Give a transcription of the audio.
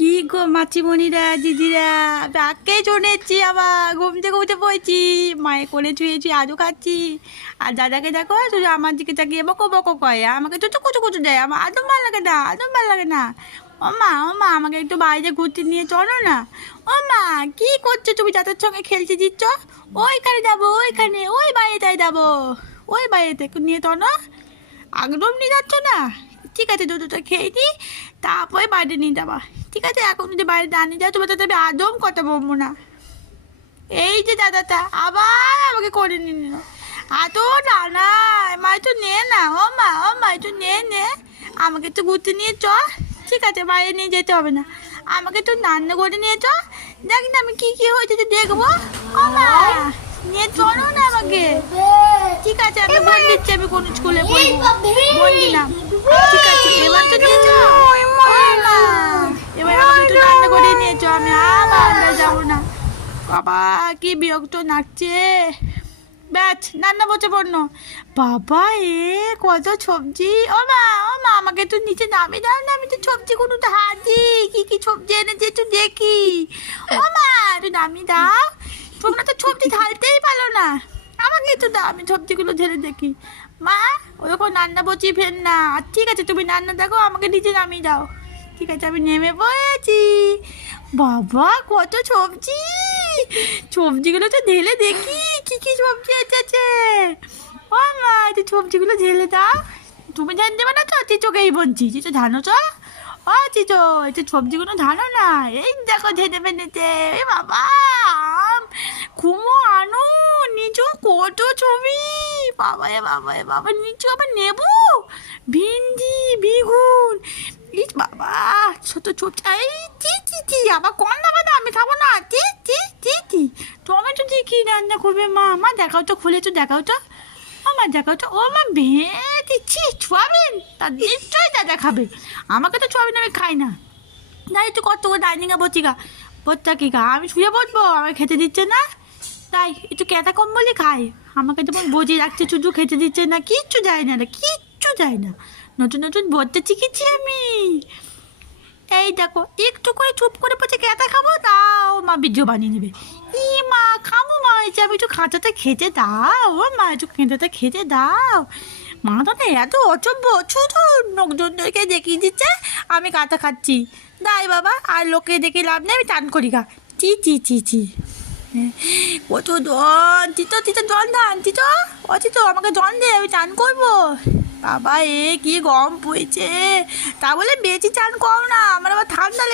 কি গো মাছিমণিরা দিদিরা, ডাকে শুনেছি আবার ঘুম থেকে উঠে পড়েছি, মায়ের কোলে ছুঁয়েছি, আজও খাচ্ছি। আর দাদাকে দেখো শুধু আমার দিকে তাকিয়ে বকো বকো করে, আমাকে তো কুচু কুচু দেয়, আমার একদম ভালো লাগে না, একদম ভালো লাগে না। ও মা আমাকে একটু বাইরে ঘুরতে নিয়ে চলো না। ও মা কি করছো তুমি, দাদার সঙ্গে খেলতে দিচ্ছ? ওইখানে যাবো, ওইখানে ওই বাড়িটায় যাবো, ওই বাড়িতে নিয়ে চলো। একদম নিয়ে যাচ্ছ না? ঠিক আছে, দুধটা খেয়ে নিই, তারপরে বাইরে নিয়ে যাবা। ঠিক আছে, এখন যদি বাইরে না নিয়ে যাও তোমার তো আমি একদম কথা বলবো না। এই যে দাদাটা আবার আমাকে করে নিয়ে নিল, এত না মা একটু নে না। ও মা একটু নে, আমাকে একটু ঘুরতে নিয়ে চ। ঠিক আছে, বাইরে নিয়ে যেতে হবে না, আমাকে একটু রান্না করে নিয়ে চ। দেখ না আমি কি হয়েছে তো দেখবো। ও মা নিয়ে চলো না আমাকে। ঠিক আছে, আমি বল দিচ্ছি, আমি কোন স্কুলে বল দিলাম। ঠিক আছে, এবার তো নিয়ে যাও। এবার আমাকে একটু রান্না করে নিয়ে যাও, আমি আবার যাবো না। বাবা কি বিরক্ত লাগছে। ব্যাস রান্না বসে পড়লো। বাবা কত সবজি। ও মা আমাকে একটু নিচে নামিয়ে দাও না, আমি তো সবজি কোনো হাজি কি সবজি এনেছে একটু দেখি। ও মা একটু নামিয়ে দাও, তোমরা তো সবজি ঢালতেই পারো না, আমাকে একটু দাও, আমি সবজিগুলো ঢেলে দেখি। মা ওরকম রান্না বসিয়ে ফেল না। ঠিক আছে তুমি রান্না দেখো, আমাকে নিচে নামিয়ে দাও। ঠিক আছে, আমি নেমে পড়েছি। বাবা কত সবজি, সবজিগুলো তো ঢেলে দেখি কি সবজি আছে। ও মা এই সবজিগুলো ঢেলে দাও। তুমি জানতে পারো তো, চিচোকেই বলছি, চিচো জানো তো? ও চিচো এই সবজিগুলো জানো না? এই দেখো ঢেলে ফেলেছে। এ বাবা কুমো আনো নিচু কত ছবি। বাবা নিচু আবার নেবো, ভিন্ডি বেগুন। ইস বাবা ছোট ছোট, এই টি আবার কম দাবা না, আমি খাবো না। টি টমেটো দিয়ে কি রান্না করবে মা দেখাও তো, খুলে তো দেখাও তো। আমার দেখাও তো। ও মা ভেঙে দিচ্ছি সোয়াবিন, তা নিশ্চয়ই দাদা খাবে, আমাকে তো সোয়াবিন আমি খাই না। না একটু কত ডাইনিংয়ে বসি গা, বচ্চা কি গা, আমি শুয়ে বসবো, আমাকে খেতে দিচ্ছে না, তাই একটু কেতা কম্বলই খাই। আমাকে যেমন বজিয়ে রাখছে, শুধু খেতে দিচ্ছে না, কিচ্ছু যায় না, কিচ্ছু যায় না। নতুন বলতে শিখেছি আমি। এই দেখো একটু করে চুপ করে পচে কেতা খাবো, তাও মা ভিডিও বানিয়ে নেবে। ই মা খাবো মা, এই যে আমি একটু খাঁচাতে খেতে দাও। ও মা একটু খেতে খেতে দাও। মা তো না এত অচব্য, শুধু লোকজনদেরকে দেখিয়ে দিচ্ছে আমি কাঁথা খাচ্ছি। দাই বাবা, আর লোকে দেখে লাভ নেই, আমি টান করি গা। চি কত জন, তিতো জল ধান তিতো, আমাকে জল দে, আমি চান করবো। বাবা কি গরম পড়েছে, তা বলে বেশি চান করো না, আমার আবার ঠান্ডা